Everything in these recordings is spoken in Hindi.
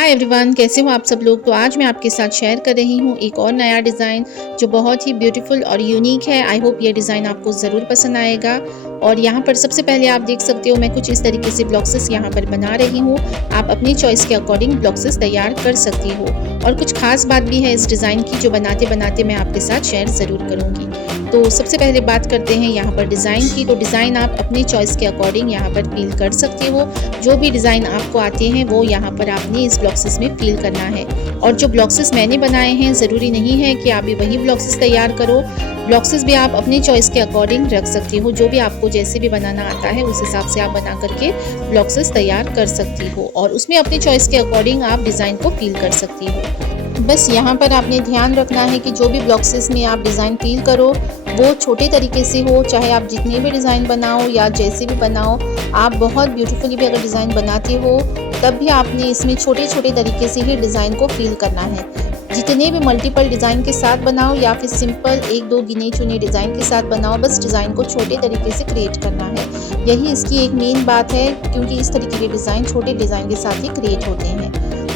हाय एवरीवन, कैसे हो आप सब लोग। तो आज मैं आपके साथ शेयर कर रही हूँ एक और नया डिज़ाइन जो बहुत ही ब्यूटीफुल और यूनिक है। आई होप ये डिज़ाइन आपको ज़रूर पसंद आएगा। और यहाँ पर सबसे पहले आप देख सकते हो मैं कुछ इस तरीके से ब्लॉक्सेस यहाँ पर बना रही हूँ। आप अपनी चॉइस के अकॉर्डिंग ब्लॉक्सेस तैयार कर सकती हो। और कुछ खास बात भी है इस डिज़ाइन की जो बनाते बनाते मैं आपके साथ शेयर ज़रूर करूँगी। तो सबसे पहले बात करते हैं यहाँ पर डिज़ाइन की। तो डिज़ाइन आप अपनी चॉइस के अकॉर्डिंग यहाँ पर फिल कर सकते हो। जो भी डिज़ाइन आपको आते हैं वो यहाँ पर आपने इस ब्लॉक्सेस में फिल करना है। और जो ब्लॉक्सेस मैंने बनाए हैं ज़रूरी नहीं है कि आप भी वही ब्लॉक्सेस तैयार करो। ब्लॉक्सेस भी आप अपनी चॉइस के अकॉर्डिंग रख सकती हो। जो भी आपको जैसे भी बनाना आता है उस हिसाब से आप बना करके ब्लॉक्सेस तैयार कर सकती हो और उसमें अपनी चॉइस के अकॉर्डिंग आप डिज़ाइन को फिल कर सकती हो। बस यहाँ पर आपने ध्यान रखना है कि जो भी ब्लॉक्सेस में आप डिज़ाइन फिल करो वो छोटे तरीके से हो। चाहे आप जितने भी डिज़ाइन बनाओ या जैसे भी बनाओ, आप बहुत ब्यूटीफुली भी अगर डिज़ाइन बनाते हो तब भी आपने इसमें छोटे छोटे तरीके से ही डिज़ाइन को फिल करना है। जितने भी मल्टीपल डिज़ाइन के साथ बनाओ या फिर सिंपल एक दो गिने चुने डिज़ाइन के साथ बनाओ, बस डिज़ाइन को छोटे तरीके से क्रिएट करना है। यही इसकी एक मेन बात है, क्योंकि इस तरीके के डिज़ाइन छोटे डिज़ाइन के साथ ही क्रिएट होते हैं।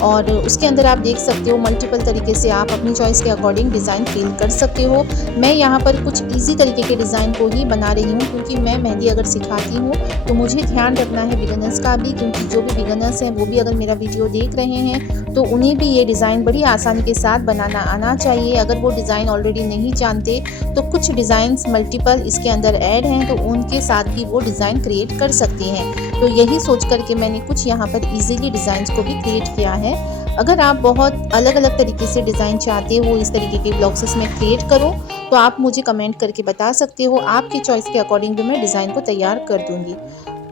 और उसके अंदर आप देख सकते हो मल्टीपल तरीके से आप अपनी चॉइस के अकॉर्डिंग डिज़ाइन फिल कर सकते हो। मैं यहाँ पर कुछ इजी तरीके के डिज़ाइन को ही बना रही हूँ, क्योंकि मैं मेहंदी अगर सिखाती हूँ तो मुझे ध्यान रखना है बिगिनर्स का भी, क्योंकि जो भी बिगिनर्स हैं वो भी अगर मेरा वीडियो देख रहे हैं तो उन्हें भी ये डिज़ाइन बड़ी आसानी के साथ बनाना आना चाहिए। अगर वो डिज़ाइन ऑलरेडी नहीं जानते तो कुछ डिज़ाइंस मल्टीपल इसके अंदर ऐड हैं तो उनके साथ भी वो डिज़ाइन क्रिएट कर सकते हैं। तो यही सोच करके मैंने कुछ यहाँ पर इजीली डिज़ाइंस को भी क्रिएट किया है। अगर आप बहुत अलग अलग तरीके से डिज़ाइन चाहते हो इस तरीके के ब्लॉक्सेस में क्रिएट करो तो आप मुझे कमेंट करके बता सकते हो। आपकी चॉइस के अकॉर्डिंग भी मैं डिज़ाइन को तैयार कर दूँगी।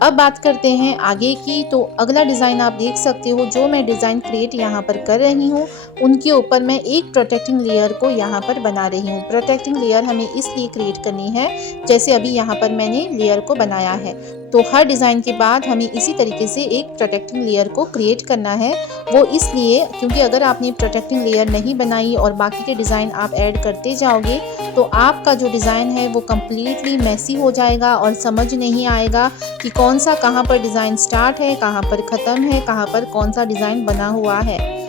अब बात करते हैं आगे की। तो अगला डिज़ाइन आप देख सकते हो जो मैं डिज़ाइन क्रिएट यहाँ पर कर रही हूँ उनके ऊपर मैं एक प्रोटेक्टिंग लेयर को यहाँ पर बना रही हूँ। प्रोटेक्टिंग लेयर हमें इसलिए क्रिएट करनी है जैसे अभी यहाँ पर मैंने लेयर को बनाया है, तो हर डिज़ाइन के बाद हमें इसी तरीके से एक प्रोटेक्टिंग लेयर को क्रिएट करना है। वो इसलिए क्योंकि अगर आपने प्रोटेक्टिंग लेयर नहीं बनाई और बाकी के डिज़ाइन आप ऐड करते जाओगे तो आपका जो डिज़ाइन है वो कम्प्लीटली मैसी हो जाएगा और समझ नहीं आएगा कि कौन सा कहाँ पर डिज़ाइन स्टार्ट है, कहाँ पर ख़त्म है, कहाँ पर कौन सा डिज़ाइन बना हुआ है।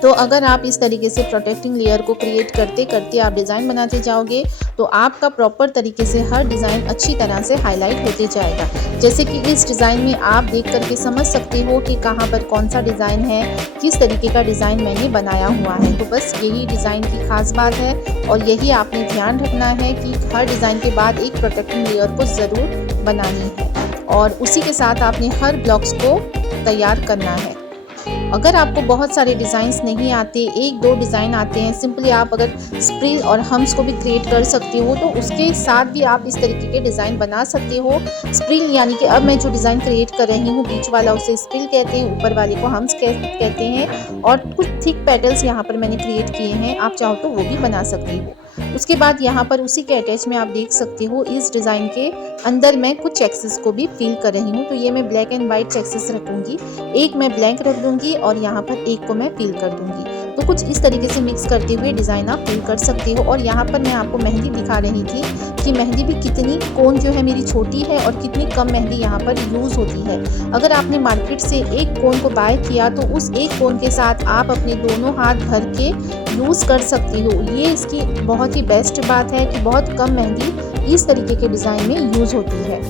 तो अगर आप इस तरीके से प्रोटेक्टिंग लेयर को क्रिएट करते करते आप डिज़ाइन बनाते जाओगे तो आपका प्रॉपर तरीके से हर डिज़ाइन अच्छी तरह से हाईलाइट होते जाएगा। जैसे कि इस डिज़ाइन में आप देख करके समझ सकते हो कि कहाँ पर कौन सा डिज़ाइन है, किस तरीके का डिज़ाइन मैंने बनाया हुआ है। तो बस यही डिज़ाइन की खास बात है और यही आपने ध्यान रखना है कि हर डिज़ाइन के बाद एक प्रोटेक्टिंग लेयर को ज़रूर बनानी है और उसी के साथ आपने हर ब्लॉक्स को तैयार करना है। अगर आपको बहुत सारे डिज़ाइंस नहीं आते, एक दो डिज़ाइन आते हैं, सिंपली आप अगर स्प्रिल और हम्स को भी क्रिएट कर सकते हो तो उसके साथ भी आप इस तरीके के डिज़ाइन बना सकते हो। स्प्रिल यानी कि अब मैं जो डिज़ाइन क्रिएट कर रही हूँ बीच वाला उसे स्प्रिल कहते हैं, ऊपर वाले को हम्स कहते हैं और कुछ थिक पेटल्स यहाँ पर मैंने क्रिएट किए हैं। आप चाहो तो वो भी बना सकते हो। उसके बाद यहाँ पर उसी के अटैच में आप देख सकते हो इस डिज़ाइन के अंदर मैं कुछ चेक्सेस को भी फिल कर रही हूँ। तो ये मैं ब्लैक एंड वाइट चेक्सेस रखूँगी, एक मैं ब्लैंक रख दूँगी और यहाँ पर एक को मैं फिल कर दूँगी। तो कुछ इस तरीके से मिक्स करते हुए डिज़ाइन आप फिल कर सकते हो। और यहाँ पर मैं आपको मेहंदी दिखा रही थी कि मेहंदी भी कितनी कोन जो है मेरी छोटी है और कितनी कम मेहंदी यहाँ पर यूज़ होती है। अगर आपने मार्केट से एक कोन को बाय किया तो उस एक कोन के साथ आप अपने दोनों हाथ भर के यूज़ कर सकती हो। ये इसकी बहुत ही बेस्ट बात है कि बहुत कम मेहंदी इस तरीके के डिज़ाइन में यूज़ होती है।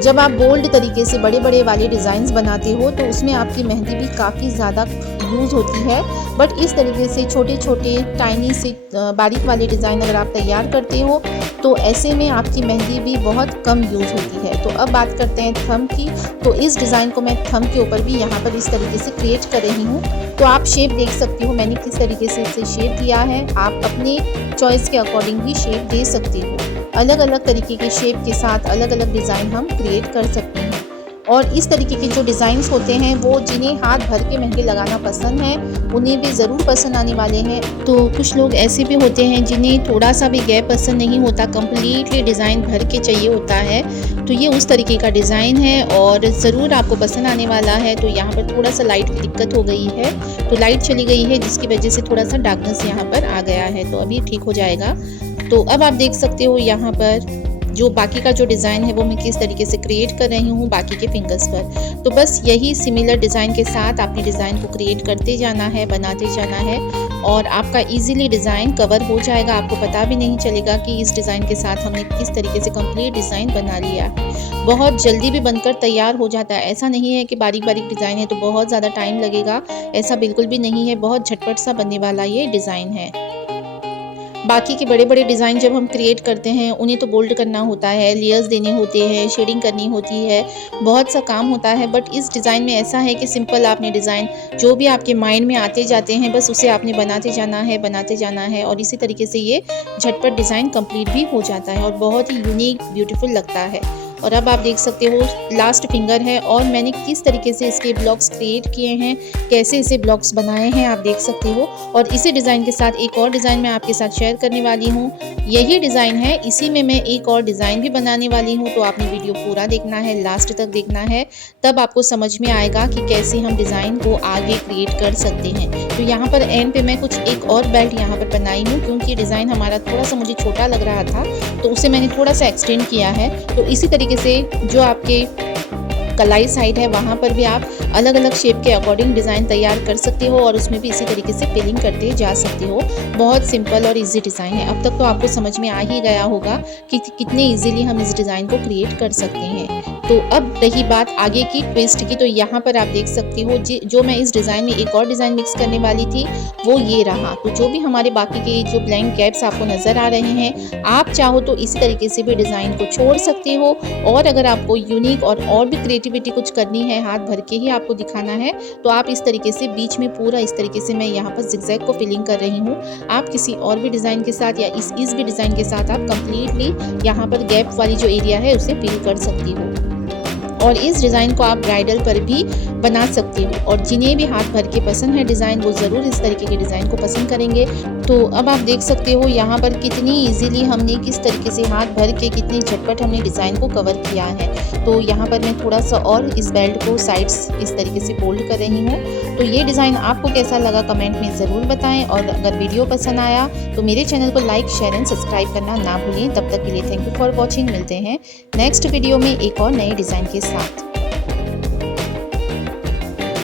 जब आप बोल्ड तरीके से बड़े बड़े वाले डिज़ाइंस बनाते हो तो उसमें आपकी मेहंदी भी काफ़ी ज़्यादा यूज़ होती है, बट इस तरीके से छोटे छोटे टाइनी से बारीक वाले डिज़ाइन अगर आप तैयार करते हो तो ऐसे में आपकी मेहंदी भी बहुत कम यूज़ होती है। तो अब बात करते हैं थंब की। तो इस डिज़ाइन को मैं थंब के ऊपर भी यहाँ पर इस तरीके से क्रिएट कर रही हूँ। तो आप शेप देख सकते हो मैंने किस तरीके से इसे शेप दिया है। आप अपने चॉइस के अकॉर्डिंग भी शेप दे सकते हो। अलग अलग तरीके के शेप के साथ अलग अलग डिज़ाइन हम क्रिएट कर सकते हैं। और इस तरीके के जो डिज़ाइंस होते हैं वो जिन्हें हाथ भर के मेहंदी लगाना पसंद है उन्हें भी ज़रूर पसंद आने वाले हैं। तो कुछ लोग ऐसे भी होते हैं जिन्हें थोड़ा सा भी गैप पसंद नहीं होता, कम्प्लीटली डिज़ाइन भर के चाहिए होता है। तो ये उस तरीके का डिज़ाइन है और ज़रूर आपको पसंद आने वाला है। तो यहाँ पर थोड़ा सा लाइट की दिक्कत हो गई है, तो लाइट चली गई है जिसकी वजह से थोड़ा सा डार्कनेस यहाँ पर आ गया है। तो अभी ठीक हो जाएगा। तो अब आप देख सकते हो यहाँ पर जो बाकी का जो डिज़ाइन है वो मैं किस तरीके से क्रिएट कर रही हूँ बाकी के फिंगर्स पर। तो बस यही सिमिलर डिज़ाइन के साथ अपने डिज़ाइन को क्रिएट करते जाना है, बनाते जाना है और आपका इजीली डिज़ाइन कवर हो जाएगा। आपको पता भी नहीं चलेगा कि इस डिज़ाइन के साथ हमने किस तरीके से कंप्लीट डिज़ाइन बना लिया है। बहुत जल्दी भी बनकर तैयार हो जाता है। ऐसा नहीं है कि बारीक बारीक डिज़ाइन है तो बहुत ज़्यादा टाइम लगेगा, ऐसा बिल्कुल भी नहीं है। बहुत झटपट सा बनने वाला ये डिज़ाइन है। बाकी के बड़े-बड़े डिज़ाइन जब हम क्रिएट करते हैं उन्हें तो बोल्ड करना होता है, लेयर्स देने होते हैं, शेडिंग करनी होती है, बहुत सा काम होता है। बट इस डिज़ाइन में ऐसा है कि सिंपल आपने डिज़ाइन जो भी आपके माइंड में आते जाते हैं बस उसे आपने बनाते जाना है और इसी तरीके से ये झटपट डिज़ाइन कंप्लीट भी हो जाता है और बहुत ही यूनिक ब्यूटीफुल लगता है। और अब आप देख सकते हो लास्ट फिंगर है और मैंने किस तरीके से इसके ब्लॉक्स क्रिएट किए हैं, कैसे इसे ब्लॉक्स बनाए हैं आप देख सकते हो। और इसी डिज़ाइन के साथ एक और डिज़ाइन मैं आपके साथ शेयर करने वाली हूँ। यही डिज़ाइन है, इसी में मैं एक और डिज़ाइन भी बनाने वाली हूँ। तो आपने वीडियो पूरा देखना है, लास्ट तक देखना है, तब आपको समझ में आएगा कि कैसे हम डिज़ाइन को आगे क्रिएट कर सकते हैं। तो यहाँ पर एंड पे मैं कुछ एक और बेल्ट यहाँ पर बनाई हूँ क्योंकि डिज़ाइन हमारा थोड़ा सा मुझे छोटा लग रहा था तो उसे मैंने थोड़ा सा एक्सटेंड किया है। तो इसी तरीके से जो आपके कलाई साइड है वहाँ पर भी आप अलग अलग शेप के अकॉर्डिंग डिज़ाइन तैयार कर सकते हो और उसमें भी इसी तरीके से फिलिंग करते जा सकते हो। बहुत सिंपल और इजी डिज़ाइन है। अब तक तो आपको समझ में आ ही गया होगा कि कितने इजीली हम इस डिज़ाइन को क्रिएट कर सकते हैं। तो अब रही बात आगे की ट्विस्ट की, तो यहाँ पर आप देख सकते हो जो मैं इस डिज़ाइन में एक और डिज़ाइन मिक्स करने वाली थी वो ये रहा। तो जो भी हमारे बाकी के जो ब्लैंक गैप्स आपको नज़र आ रहे हैं, आप चाहो तो इसी तरीके से भी डिज़ाइन को छोड़ सकते हो और अगर आपको यूनिक और भी क्रिएटिविटी कुछ करनी है, हाथ भर के ही आपको दिखाना है, तो आप इस तरीके से बीच में पूरा इस तरीके से मैं यहाँ पर जिगजैग को फिलिंग कर रही हूँ। आप किसी और भी डिज़ाइन के साथ या इस भी डिज़ाइन के साथ आप कंप्लीटली यहाँ पर गैप वाली जो एरिया है उसे फिल कर सकती हो। और इस डिज़ाइन को आप ब्राइडल पर भी बना सकते हो और जिन्हें भी हाथ भर के पसंद है डिज़ाइन वो ज़रूर इस तरीके के डिज़ाइन को पसंद करेंगे। तो अब आप देख सकते हो यहाँ पर कितनी इजीली हमने किस तरीके से हाथ भर के कितनी झटपट हमने डिज़ाइन को कवर किया है। तो यहाँ पर मैं थोड़ा सा और इस बेल्ट को साइड्स इस तरीके से फोल्ड कर रही हूँ। तो ये डिज़ाइन आपको कैसा लगा कमेंट में ज़रूर बताएं और अगर वीडियो पसंद आया तो मेरे चैनल को लाइक शेयर एंड सब्सक्राइब करना ना भूलें। तब तक के लिए थैंक यू फॉर वॉचिंग। मिलते हैं नेक्स्ट वीडियो में एक और नए डिज़ाइन के साथ।